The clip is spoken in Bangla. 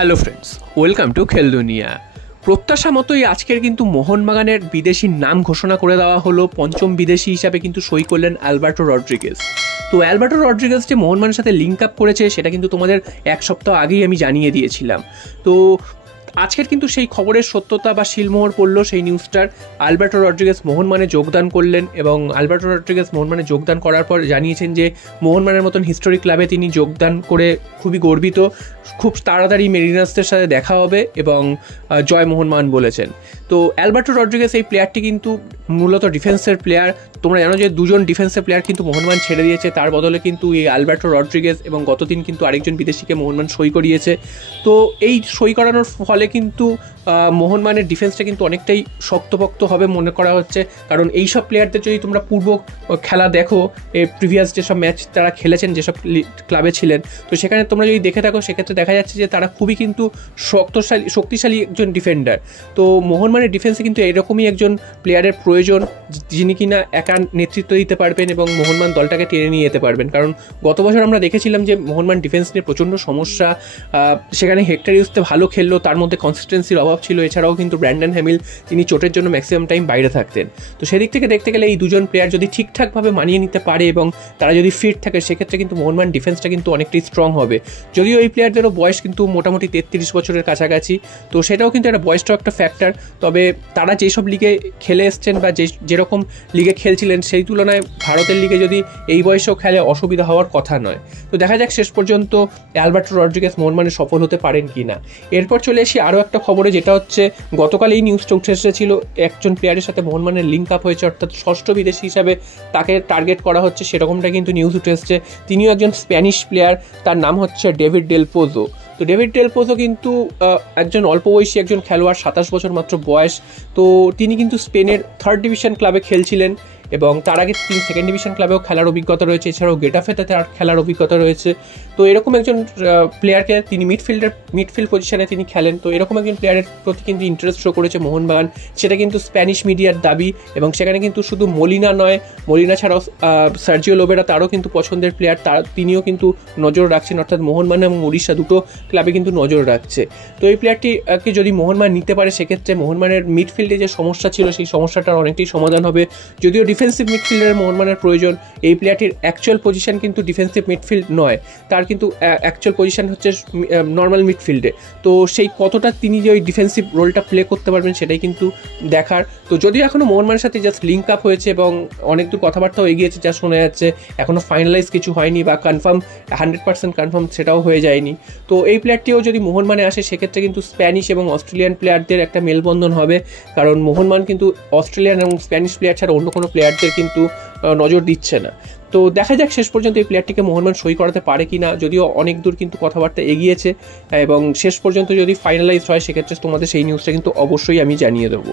হ্যালো ফ্রেন্ডস, ওয়েলকাম টু খেল দুনিয়া। প্রত্যাশা মতোই আজকের কিন্তু মোহনবাগানের বিদেশির নাম ঘোষণা করে দেওয়া হলো। পঞ্চম বিদেশি হিসাবে কিন্তু সই করলেন অ্যালবার্টো রড্রিগেজ। তো অ্যালবার্টো রড্রিগেজ যে মোহনবাগানের সাথে লিঙ্ক আপ করেছে সেটা কিন্তু তোমাদের এক সপ্তাহ আগেই আমি জানিয়ে দিয়েছিলাম। তো আজকের কিন্তু সেই খবরের সত্যতা বা শিলমোহর পড়লো সেই নিউজটার। অ্যালবার্টো রড্রিগেজ মোহনবাগানে যোগদান করলেন এবং অ্যালবার্টো রড্রিগেজ মোহনবাগানে যোগদান করার পর জানিয়েছেন যে মোহনবাগানের মতন হিস্টোরিক ক্লাবে তিনি যোগদান করে খুবই গর্বিত। খুব তাড়াতাড়ি মেরিনাসদের সাথে দেখা হবে এবং জয় মোহনবাগান বলেছেন। তো অ্যালবার্টো রড্রিগেজ এই প্লেয়ারটি কিন্তু মূলত ডিফেন্সের প্লেয়ার। তোমরা জানো যে দুজন ডিফেন্সের প্লেয়ার কিন্তু মোহনবাগান ছেড়ে দিয়েছে, তার বদলে কিন্তু এই অ্যালবার্টো রড্রিগেজ এবং গতদিন কিন্তু আরেকজন বিদেশিকে মোহনবাগান সই করিয়েছে। তো এই সই করানোর ফলে কিন্তু মোহনবাগানের ডিফেন্সটা কিন্তু অনেকটাই শক্তপোক্ত হবে মনে করা হচ্ছে। কারণ এইসব প্লেয়ারদের যদি তোমরা পূর্ব খেলা দেখো, প্রিভিয়াস যেসব ম্যাচ তারা খেলেছেন যেসব ক্লাবে ছিলেন, তো সেখানে তোমরা যদি দেখে থাকো সেক্ষেত্রে দেখা যাচ্ছে যে তারা খুবই কিন্তু শক্তিশালী একজন ডিফেন্ডার। তো মোহনবাগানের ডিফেন্সে কিন্তু এরকমই একজন প্লেয়ারের প্রয়োজন যিনি কিনা একা নেতৃত্ব দিতে পারবেন এবং মোহনবাগান দলটাকে টেনে নিয়ে যেতে পারবেন। কারণ গত বছর আমরা দেখেছিলাম যে মোহনবাগান ডিফেন্স নিয়ে প্রচণ্ড সমস্যা। সেখানে হেক্টর ইউসতে ভালো খেললো, তার মধ্যে কনসিস্টেন্সির অভাব ছিল। এছাড়াও কিন্তু ব্র্যান্ডন হ্যামিল তিনি চোটের জন্য ম্যাক্সিমাম টাইম বাইরে থাকতেন। তো সেদিক থেকে দেখতে গেলে এই দুজন প্লেয়ার যদি ঠিকঠাকভাবে মানিয়ে নিতে পারে এবং তারা যদি ফিট থাকে সেক্ষেত্রে কিন্তু মোহনবাগান ডিফেন্সটা কিন্তু অনেকটাই স্ট্রং হবে। যদিও এই প্লেয়ারদেরও বয়স কিন্তু মোটামুটি 33 বছরের কাছাকাছি, তো সেটাও কিন্তু একটা বয়সটাও একটা ফ্যাক্টর। তবে তারা যেসব লিগে খেলে এসছেন বা যেরকম লিগে খেলছিলেন সেই তুলনায় ভারতের লিগে যদি এই বয়সেও খেলে অসুবিধা হওয়ার কথা নয়। তো দেখা যাক শেষ পর্যন্ত অ্যালবার্টো রড্রিগেজ মোহনবাগানে সফল হতে পারেন কি না। এরপর চলে আসি আরও একটা খবরে, যেটা হচ্ছে গতকাল এই নিউজটা উঠে এসেছিল একজন প্লেয়ারের সাথে মোহনবাগানের লিঙ্ক আপ হয়েছে, অর্থাৎ ষষ্ঠ বিদেশি হিসাবে তাকে টার্গেট করা হচ্ছে, সেরকমটা কিন্তু নিউজ উঠে এসেছে। তিনিও একজন স্প্যানিশ প্লেয়ার, তার নাম হচ্ছে ডেভিড ডেল পোজো। তো ডেভিড ডেল পোজো কিন্তু একজন অল্প বয়সী একজন খেলোয়াড়, 27 বছর মাত্র বয়স। তো তিনি কিন্তু স্পেনের 3rd ডিভিশন ক্লাবে খেলছিলেন এবং তার আগে তিনি 2nd ডিভিশন ক্লাবেও খেলার অভিজ্ঞতা রয়েছে। এছাড়াও গেটাফেতে তার খেলার অভিজ্ঞতা রয়েছে। তো এরকম একজন প্লেয়ারকে তিনি মিডফিল্ড পজিশনে তিনি খেলেন। তো এরকম একজন প্লেয়ারের প্রতি কিন্তু ইন্টারেস্ট শো করেছে মোহনবাগান, সেটা কিন্তু স্প্যানিশ মিডিয়ার দাবি। এবং সেখানে কিন্তু শুধু মলিনা নয়, মলিনা ছাড়াও সার্জিও লোবেরা তারও কিন্তু পছন্দের প্লেয়ার, তিনিও কিন্তু নজর রাখছেন, অর্থাৎ মোহনবাগান এবং উড়িষ্যা দুটো ক্লাবে কিন্তু নজর রাখছে। তো এই প্লেয়ারটিকে যদি মোহনবাগান নিতে পারে সেক্ষেত্রে মোহনবাগানের মিডফিল্ডে যে সমস্যা ছিল সেই সমস্যাটার অনেকটাই সমাধান হবে। যদিও ডিফেন্সিভ মিডফিল্ডের মোহনবাগানের প্রয়োজন, এই প্লেয়ারটির অ্যাকচুয়াল পজিশন কিন্তু ডিফেন্সিভ মিডফিল্ড নয়, তার কিন্তু অ্যাকচুয়াল পজিশন হচ্ছে নর্মাল মিডফিল্ডে। তো সেই কতটা তিনি যে ওই ডিফেন্সিভ রোলটা প্লে করতে পারবেন সেটাই কিন্তু দেখার। তো যদিও এখনও মোহনবাগানের সাথে জাস্ট লিঙ্ক আপ হয়েছে এবং অনেক দূর কথাবার্তাও এগিয়েছে যা শোনা যাচ্ছে, এখনও ফাইনালাইজ কিছু হয়নি বা কনফার্ম 100% কনফার্ম সেটাও হয়ে যায়নি। তো এই প্লেয়ারটিও যদি মোহনবাগানে আসে সেক্ষেত্রে কিন্তু স্প্যানিশ এবং অস্ট্রেলিয়ান প্লেয়ারদের একটা মেলবন্ধন হবে। কারণ মোহনবাগান কিন্তু অস্ট্রেলিয়ান এবং স্প্যানিশ প্লেয়ার ছাড়া অন্য কোনো প্লেয়ারদের কিন্তু নজর দিচ্ছে না। তো দেখা যাক শেষ পর্যন্ত এই প্লেয়ারটিকে মোহনবাগান সই করাতে পারে কি না। যদিও অনেক দূর কিন্তু কথাবার্তা এগিয়েছে এবং শেষ পর্যন্ত যদি ফাইনালাইজ হয় সেক্ষেত্রে তোমাদের সেই নিউজটা কিন্তু অবশ্যই আমি জানিয়ে দেবো।